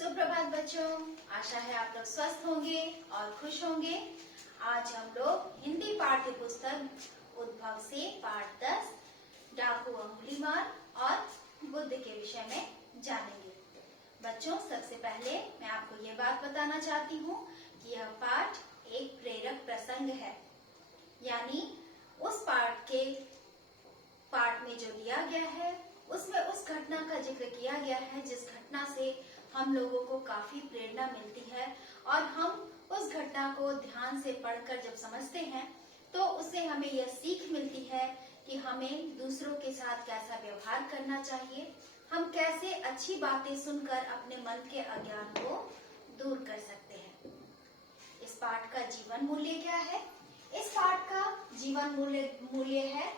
सुप्रभात बच्चों, आशा है आप लोग स्वस्थ होंगे और खुश होंगे। आज हम लोग हिंदी पाठ्य पुस्तक उद्भव से पाठ 10 डाकू अंगुलीमाल और बुद्ध के विषय में जानेंगे। बच्चों, सबसे पहले मैं आपको ये बात बताना चाहती हूँ कि यह पाठ एक प्रेरक प्रसंग है, यानी उस पाठ में जो दिया गया है उसमें उस घटना का जिक्र किया गया है जिस घटना से हम लोगों को काफी प्रेरणा मिलती है और हम उस घटना को ध्यान से पढ़कर जब समझते हैं तो उससे हमें यह सीख मिलती है कि हमें दूसरों के साथ कैसा व्यवहार करना चाहिए, हम कैसे अच्छी बातें सुनकर अपने मन के अज्ञान को दूर कर सकते हैं। इस पाठ का जीवन मूल्य क्या है? इस पाठ का जीवन मूल्य है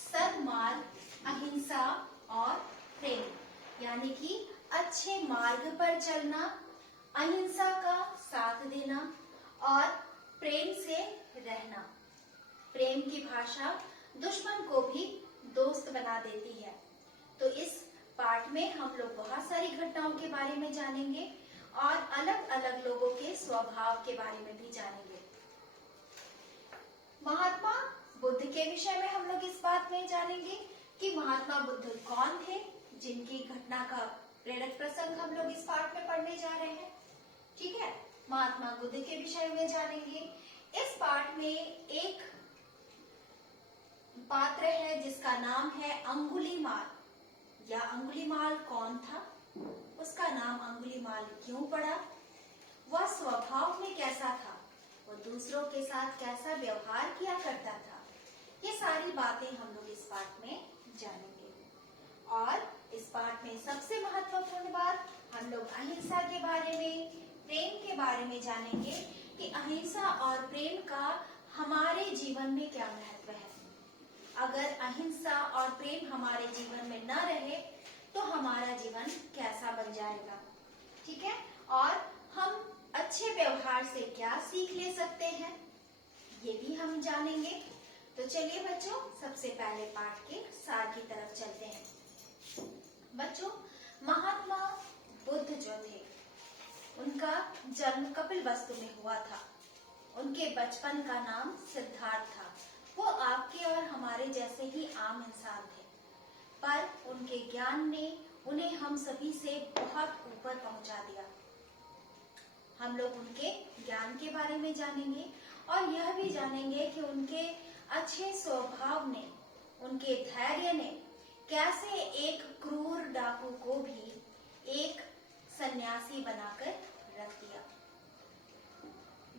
सद्मार्ग, अहिंसा और प्रेम, यानी कि अच्छे मार्ग पर चलना, अहिंसा का साथ देना और प्रेम से रहना। प्रेम की भाषा दुश्मन को भी दोस्त बना देती है। तो इस पाठ में हम लोग बहुत सारी घटनाओं के बारे में जानेंगे और अलग अलग लोगों के स्वभाव के बारे में भी जानेंगे। महात्मा बुद्ध के विषय में हम लोग इस बात में जानेंगे कि महात्मा बुद्ध कौन थे, जिनकी घटना का प्रेरक प्रसंग हम लोग इस पाठ में पढ़ने जा रहे हैं। ठीक है, महात्मा बुद्ध के विषय में जानेंगे। इस पाठ में एक पात्र है जिसका नाम है अंगुलीमाल। यह अंगुलीमाल कौन था, उसका नाम अंगुलीमाल क्यों पड़ा, वह स्वभाव में कैसा था, वह दूसरों के साथ कैसा व्यवहार किया करता था, ये सारी बातें हम लोग इस पाठ में जानेंगे। और इस पाठ में सबसे महत्वपूर्ण बात हम लोग अहिंसा के बारे में, प्रेम के बारे में जानेंगे कि अहिंसा और प्रेम का हमारे जीवन में क्या महत्व है। अगर अहिंसा और प्रेम हमारे जीवन में न रहे तो हमारा जीवन कैसा बन जाएगा। ठीक है, और हम अच्छे व्यवहार से क्या सीख ले सकते हैं, ये भी हम जानेंगे। तो चलिए बच्चों, सबसे पहले पाठ के सार की तरफ चलते हैं। बच्चों, महात्मा बुद्ध जो थे, उनका जन्म कपिलवस्तु में हुआ था। उनके बचपन का नाम सिद्धार्थ था। वो आपके और हमारे जैसे ही आम इंसान थे, पर उनके ज्ञान ने उन्हें हम सभी से बहुत ऊपर पहुंचा दिया। हम लोग उनके ज्ञान के बारे में जानेंगे और यह भी जानेंगे कि उनके अच्छे स्वभाव ने, उनके धैर्य ने कैसे एक क्रूर डाकू को भी एक सन्यासी बनाकर रख दिया।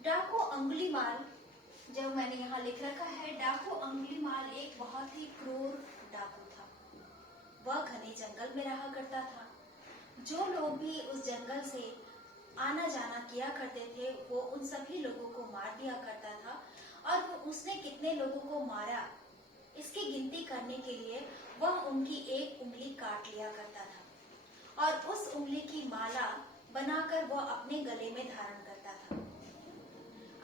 डाकू अंगुलीमाल, जो मैंने यहाँ लिख रखा है, डाकू अंगुलीमाल एक बहुत ही क्रूर डाकू था। वह घने जंगल में रहा करता था। जो लोग भी उस जंगल से आना जाना किया करते थे वो उन सभी लोगों को मार दिया करता था। और उसने कितने लोगों को मारा, इसकी गिनती करने के लिए वह उनकी एक उंगली काट लिया करता था और उस उंगली की माला बनाकर वह अपने गले में धारण करता था।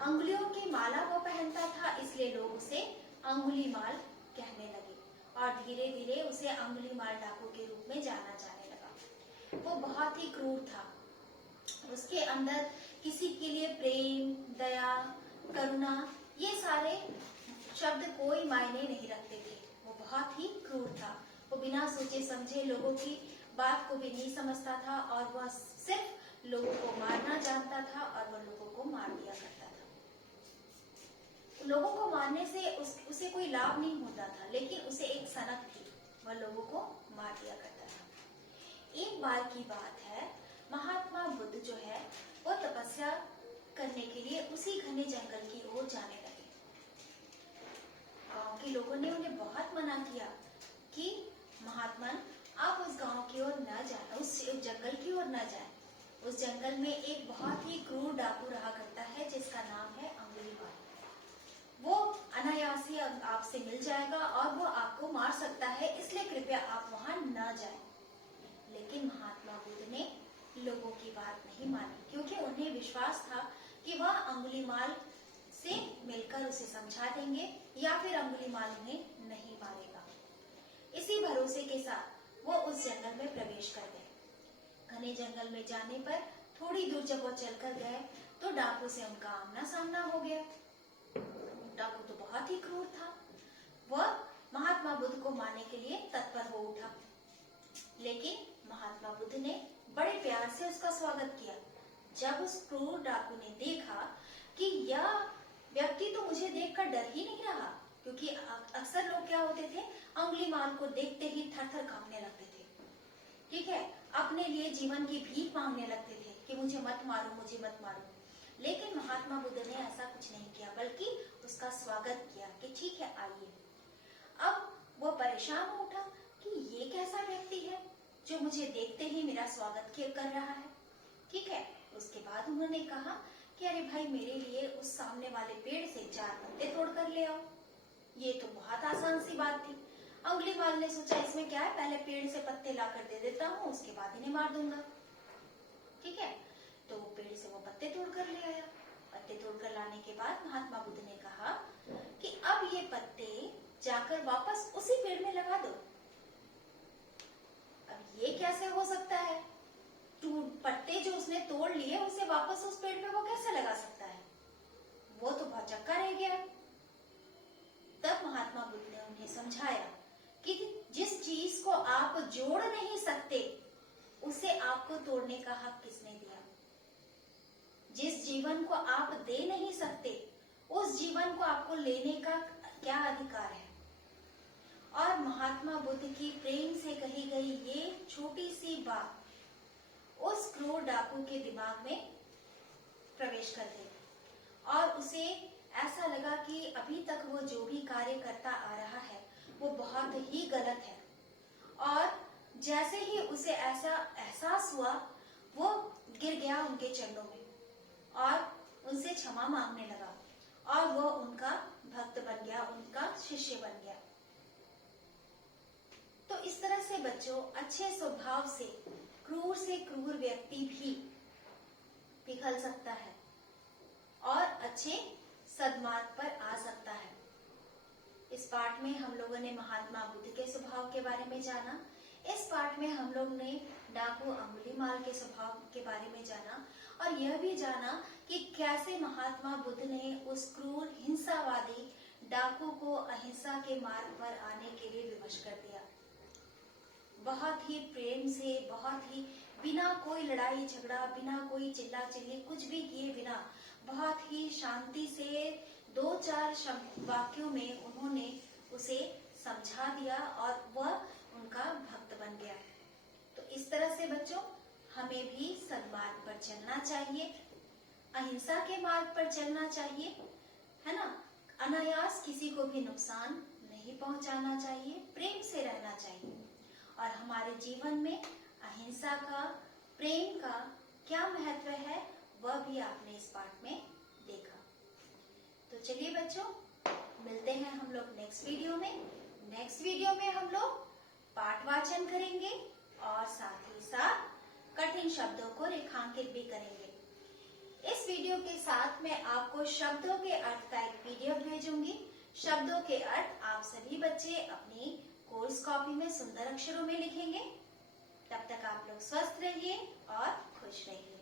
अंगुलियों की माला वो पहनता था, इसलिए लोग उसे अंगुलीमाल कहने लगे और धीरे धीरे उसे अंगुलीमाल डाकू के रूप में जाना जाने लगा। वो बहुत ही क्रूर था। उसके अंदर किसी के लिए प्रेम, दया, करुणा, ये सारे शब्द कोई मायने नहीं रखते थे। वो बहुत ही क्रूर था। वो बिना सोचे समझे लोगों की बात को भी नहीं समझता था और वह सिर्फ लोगों को मारना जानता था और वह लोगों को मार दिया करता था। लोगों को मारने से उसे कोई लाभ नहीं होता था, लेकिन उसे एक सनक थी, वह लोगों को मार दिया करता था। एक बार की बात है, महात्मा बुद्ध जो है वो तपस्या करने के लिए उसी घने जंगल की ओर जाने लगे। गांव के लोगों ने उन्हें बहुत मना किया कि महात्मन, आप उस गांव की ओर न जाए, उस जंगल की ओर न जाए। उस जंगल में एक बहुत ही क्रूर डाकू रहा करता है जिसका नाम है अंगुलीमाल। वो अनायास ही आपसे मिल जाएगा और वो आपको मार सकता है, इसलिए कृपया आप वहां न जाएं। लेकिन महात्मा बुद्ध ने लोगों की बात नहीं मानी, क्योंकि उन्हें विश्वास था कि वह अंगुलीमाल से मिलकर उसे समझा देंगे या फिर अंगुलीमाल उन्हें नहीं मारेगा। इसी भरोसे के साथ वो उस जंगल में प्रवेश कर गए। घने जंगल में जाने पर थोड़ी दूर जब वो चलकर गए तो डाकू से उनका आमना सामना हो गया। डाकू तो बहुत ही क्रूर था। वह महात्मा बुद्ध को मारने के लिए तत्पर हो उठा, लेकिन महात्मा बुद्ध ने बड़े प्यार से उसका स्वागत किया। जब उस क्रूर डाकू ने देखा कि यह व्यक्ति तो मुझे देखकर डर ही नहीं रहा, क्योंकि अक्सर लोग क्या होते थे, अंगुलीमाल को देखते ही थर थर कांपने लगते थे, ठीक है, अपने लिए जीवन की भीख मांगने लगते थे कि मुझे मत मारो, मुझे मत मारो। लेकिन महात्मा बुद्ध ने ऐसा कुछ नहीं किया, बल्कि उसका स्वागत किया कि ठीक है, आइए। अब वो परेशान हो उठा कि ये कैसा व्यक्ति है जो मुझे देखते ही मेरा स्वागत कर रहा है, ठीक है। उसके बाद उन्होंने कहा कि अरे भाई, मेरे लिए उस सामने वाले पेड़ से 4 पत्ते तोड़ कर ले आओ। ये तो बहुत आसान सी बात थी। अंगुलीमाल ने सोचा इसमें क्या है, पहले पेड़ से पत्ते लाकर दे देता हूँ, उसके बाद इन्हें मार दूंगा, ठीक है। तो पेड़ से वो पत्ते तोड़कर ले आया। पत्ते तोड़कर लाने के बाद महात्मा बुद्ध ने कहा कि अब ये पत्ते जाकर वापस उसी पेड़ में लगा दो। अब ये कैसे हो सकता है? पत्ते जो उसने तोड़ लिए उसे वापस उस पेड़ पे वो कैसे लगा सकता है? वो तो भौचक्का रह गया। तब महात्मा बुद्ध ने उन्हें समझाया कि जिस चीज को आप जोड़ नहीं सकते उसे आपको तोड़ने का हक किसने दिया? जिस जीवन को आप दे नहीं सकते उस जीवन को आपको लेने का क्या अधिकार है? और महात्मा बुद्ध की प्रेम से कही गई ये छोटी सी बात उस क्रूर डाकू के दिमाग में प्रवेश कर गई और उसे ऐसा लगा कि अभी तक वो जो भी कार्य करता आ रहा है वो बहुत ही गलत है। और जैसे ही उसे ऐसा एहसास हुआ वो गिर गया उनके चरणों में और उनसे क्षमा मांगने लगा और वो उनका भक्त बन गया, उनका शिष्य बन गया। तो इस तरह से बच्चों, अच्छे स्वभाव से क्रूर व्यक्ति भी पिघल सकता है और अच्छे सद्मार्ग पर आ सकता है। इस पाठ में हम लोगों ने महात्मा बुद्ध के स्वभाव के बारे में जाना। इस पाठ में हम लोग ने डाकू अंगुलीमाल के स्वभाव के बारे में जाना और यह भी जाना कि कैसे महात्मा बुद्ध ने उस क्रूर हिंसावादी डाकू को अहिंसा के मार्ग पर आने के लिए विवश कर दिया। बहुत ही प्रेम से, बहुत ही बिना कोई लड़ाई झगड़ा, बिना कोई चिल्ला चिल्ली, कुछ भी किए बिना बहुत ही शांति से 2-4 वाक्यों में उन्होंने उसे समझा दिया और वह उनका भक्त बन गया। तो इस तरह से बच्चों, हमें भी सन्मार्ग पर चलना चाहिए, अहिंसा के मार्ग पर चलना चाहिए, है ना। अनायास किसी को भी नुकसान नहीं पहुंचाना चाहिए, प्रेम से रहना चाहिए और हमारे जीवन में अहिंसा का, प्रेम का क्या महत्व है वह भी आपने इस पाठ में देखा। तो चलिए बच्चों, मिलते हैं हम लोग नेक्स्ट वीडियो में। नेक्स्ट वीडियो में हम लोग पाठ वाचन करेंगे और साथ ही साथ कठिन शब्दों को रेखांकित भी करेंगे। इस वीडियो के साथ मैं आपको शब्दों के अर्थ का एक पीडीएफ भेजूंगी। शब्दों के अर्थ आप सभी बच्चे अपनी कोर्स कॉपी में सुंदर अक्षरों में लिखेंगे। तब तक आप लोग स्वस्थ रहिए और खुश रहिए।